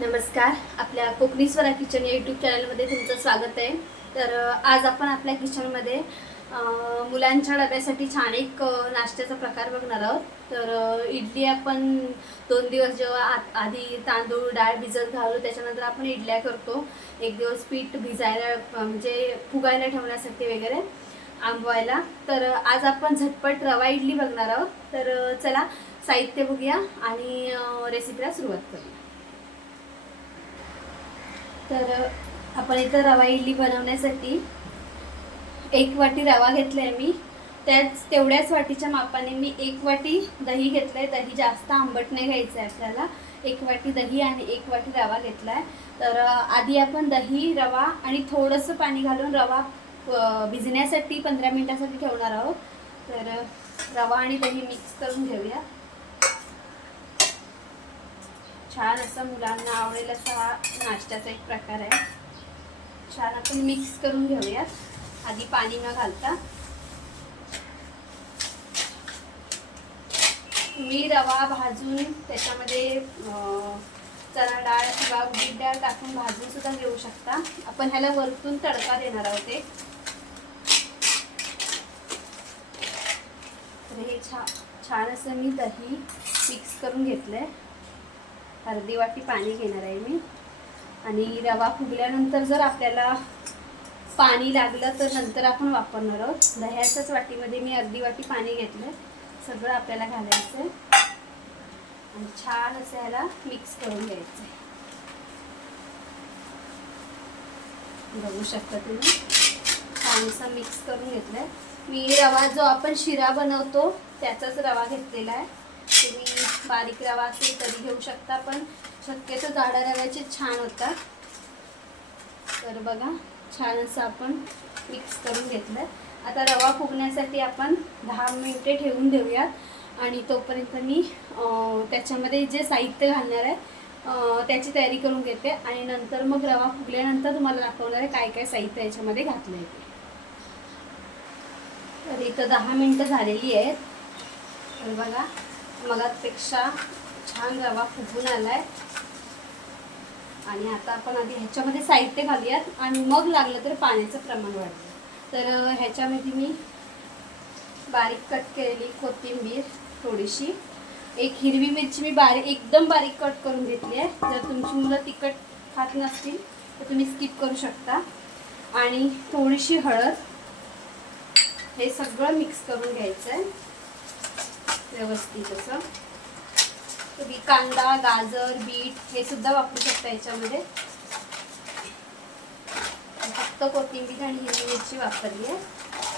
नमस्कार. आपल्या कोकणी स्वरा किचन या यूट्यूब चॅनलमध्ये तुमचं स्वागत आहे. तर आज आपण आपल्या किचनमध्ये मुलांच्या डब्यासाठी छान एक नाश्त्याचा प्रकार बघणार आहोत. तर इडली आपण दोन दिवस जेव्हा आत आधी तांदूळ डाळ भिजत घालू त्याच्यानंतर आपण इडल्या करतो. एक दिवस पीठ भिजायला म्हणजे फुगायला ठेवण्यासाठी वगैरे आंबवायला. तर आज आपण झटपट रवा इडली बघणार आहोत. तर चला साहित्य बघूया आणि रेसिपीला सुरुवात करूया. तर आपण इथं रवा इडली बनवण्यासाठी एक वाटी रवा घेतला आहे मी. त्याच तेवढ्याच वाटीच्या मापाने मी एक वाटी दही घेतलं आहे दही जास्त आंबट नाही घ्यायचं आहे आपल्याला. एक वाटी दही आणि एक वाटी रवा घेतला आहे तर आधी आपण दही रवा आणि थोडंसं पाणी घालून रवा भिजण्यासाठी पंधरा मिनिटासाठी ठेवणार आहोत. तर रवा आणि दही मिक्स करून घेऊया. छान असं मुलांना आवडेल असा हा नाश्त्याचा एक प्रकार आहे. छान आपण मिक्स करून घेऊयात. आधी पाणी न घालता. तुम्ही रवा भाजून त्याच्यामध्ये चणा डाळ किंवा उडीद डाळ टाकून भाजून सुद्धा घेऊ शकता. आपण ह्याला वरतून तडका देणार आहोत एक. तर हे छा छान असं मी दही मिक्स करून घेतलं आहे अर्धी वाटी पाणी घेणार आहे मी. आणि रवा फुगल्यानंतर जर आपल्याला पाणी लागलं तर नंतर आपण वापरणार आहोत. दह्याच्याच वाटीमध्ये मी अर्धी वाटी पाणी घेतलं सगळं आपल्याला घालायचं आहे आणि छान असं ह्याला मिक्स करून घ्यायचं आहे बघू शकता तुम्ही. छानसा मिक्स करून घेतलं आहे मी रवा जो आपण शिरा बनवतो त्याचाच रवा घेतलेला आहे. तुम्ही बारीक रवा असेल तरी घेऊ शकता पण शक्यतो जाडा रव्याचे छान होतात. तर बघा छान असं आपण मिक्स करून घेतलं आता रवा फुगण्यासाठी आपण दहा मिनिटे ठेवून देऊयात. आणि तोपर्यंत मी त्याच्यामध्ये जे साहित्य घालणार आहे त्याची तयारी करून घेते. आणि नंतर मग रवा फुगल्यानंतर तुम्हाला दाखवणार आहे काय काय साहित्य याच्यामध्ये घातलं आहे तर इथं दहा मिनटं झालेली आहेत. तर बघा मगापेक्षा छान रवा फुगून आलाय. आणि आता आपण आधी ह्याच्यामध्ये साहित्य घालूयात. आणि मग लागलं तर पाण्याचं प्रमाण वाढतं. तर ह्याच्यामध्ये मी बारीक कट केलेली कोथिंबीर थोडीशी. एक हिरवी मिरची मी बारीक एकदम बारीक कट करून घेतली आहे. जर तुमची मुलं तिखट खात नसतील तर तुम्ही स्किप करू शकता. आणि थोडीशी हळद. हे सगळं मिक्स करून घ्यायचं आहे व्यवस्थित असं. तुम्ही कांदा गाजर बीट हे सुद्धा वापरू शकता याच्यामध्ये. फक्त कोथिंबीर आणि हिरवी मिरची वापरली आहे.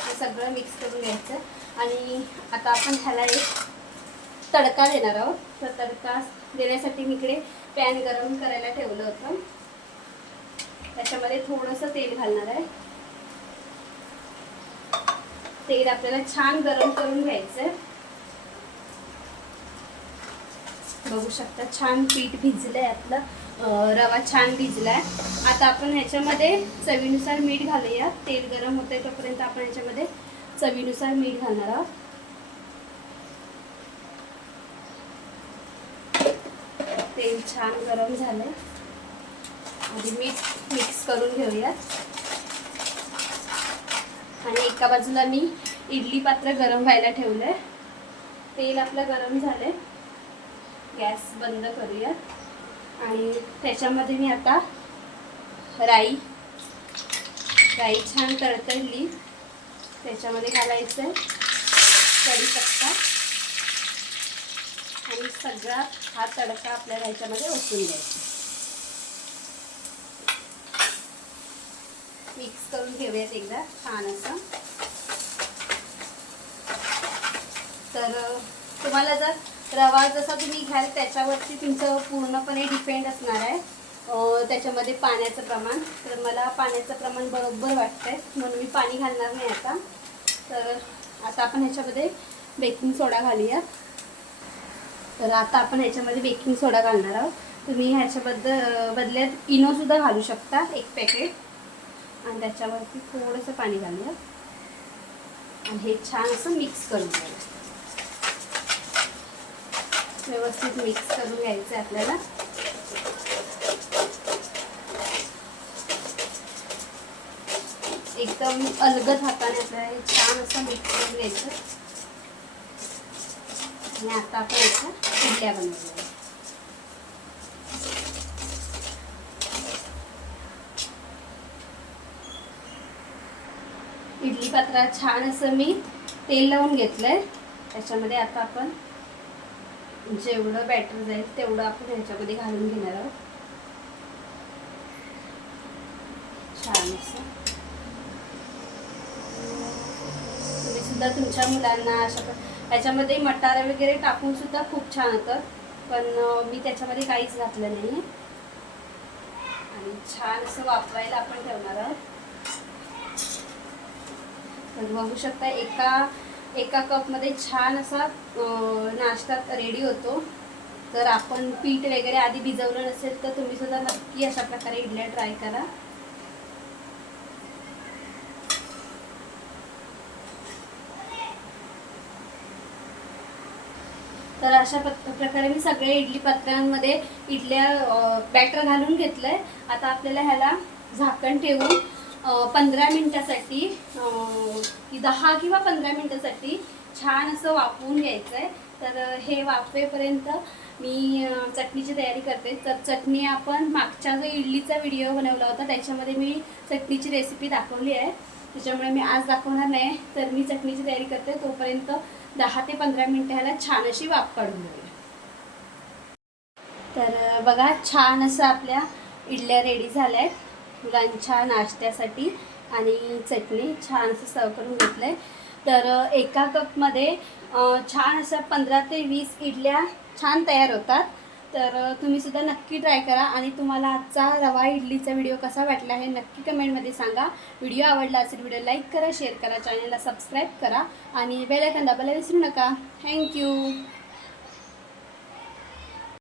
हे सगळं मिक्स करून घ्यायचं. आणि आता आपण ह्याला एक तडका देणार आहोत. तर तडका देण्यासाठी मी इकडे पॅन गरम करायला ठेवलं होतं. त्याच्यामध्ये थोडंसं तेल घालणार आहे. तेल आपल्याला छान गरम करून घ्यायचं आहे बघू शकता. छान पीठ भिजलंय आपलं. रवा छान भिजलाय. आता आपण ह्याच्यामध्ये चवीनुसार मीठ घालूया तेल गरम होतंय तोपर्यंत आपण ह्याच्यामध्ये चवीनुसार मीठ घालणार आहोत. तेल छान गरम झालंय. आधी मीठ मिक्स करून घेऊयात. आणि एका बाजूला मी इडली पात्र गरम व्हायला ठेवलंय. तेल आपलं गरम झालंय. गॅस बंद करूया आणि त्याच्यामध्ये मी आता राई राई छान तडतडली त्याच्यामध्ये घालायचं आहे कढीपत्ता. आणि सगळा हा तडका आपल्याला ह्याच्यामध्ये ओतून द्यायचा मिक्स करून घेऊयात एकदा छान असं. तर तुम्हाला जर रवा जसा तुम्ही घ्याल त्याच्यावरती तुमचं पूर्णपणे डिपेंड असणार आहे. त्याच्यामध्ये पाण्याचं प्रमाण. तर मला पाण्याचं प्रमाण बरोबर वाटतंय. म्हणून मी पाणी घालणार नाही आता. तर आता आपण ह्याच्यामध्ये बेकिंग सोडा घालूया. तर आता आपण ह्याच्यामध्ये बेकिंग सोडा घालणार आहोत. तुम्ही ह्याच्याबद्दल बदल्यात इनोसुद्धा घालू शकता एक पॅकेट. आणि त्याच्यावरती थोडंसं पाणी घालूया. आणि हे छान असं मिक्स करून घ्यायला व्यवस्थित मिक्स करून घ्यायचं आहे आपल्याला. एकदम अलगद हाताने आपल्याला छान असं मिक्स करून घ्यायचं. आणि आता आपण याच्या कुठल्या बनवूया. इडली पात्रात छान असं मी तेल लावून घेतलंय. त्याच्यामध्ये आता आपण जेवढं बॅटर जाईल तेवढं आपण ह्याच्यामध्ये घालून घेणार आहोत. छान असं. तुम्ही सुद्धा तुमच्या मुलांना अशा ह्याच्यामध्ये मटार वगैरे टाकून सुद्धा खूप छान होतं. पण मी त्याच्यामध्ये काहीच घातलं नाही. आणि छान असं वापरायला आपण ठेवणार आहोत. बघू शकता एका एका कपमध्ये छान असा नाश्ता रेडी होतो. तर आपण पीठ वगैरे आधी भिजवलं नसेल तर तुम्ही सुद्धा नक्की अशा प्रकारे इडल्या ट्राय करा. तर अशा प्रकारे मी सगळ्या इडली पात्रांमध्ये इडल्या बॅटर घालून घेतलंय. आता आपल्याला ह्याला झाकण ठेवून पंधरा मिनटासाठी दहा किंवा पंधरा मिनटासाठी छान असं वाफवून घ्यायचं आहे तर हे वाफवेपर्यंत मी चटणीची तयारी करते. तर चटणी आपण मागच्या जो इडलीचा व्हिडिओ बनवला होता त्याच्यामध्ये मी चटणीची रेसिपी दाखवली आहे. त्याच्यामुळे मी आज दाखवणार नाही तर मी चटणीची तयारी करते. तोपर्यंत दहा ते पंधरा मिनटं ह्याला छान अशी वाफ काढून घेऊया. तर बघा छान असं आपल्या इडल्या रेडी झाल्या आहेत मुलांच्या नाश्त्यासाठी आणि चटणी छान असं सर्व करून घेतलं आहे तर एका कपमध्ये छान अशा पंधरा ते वीस इडल्या छान तयार होतात. तर तुम्ही सुद्धा नक्की ट्राय करा आणि तुम्हाला आजचा रवा इडलीचा व्हिडिओ कसा वाटला हे नक्की कमेंटमध्ये सांगा. व्हिडिओ आवडला असेल व्हिडिओ लाईक करा शेअर करा चॅनलला सबस्क्राईब करा आणि बेलायकन दाबायला विसरू नका. थँक्यू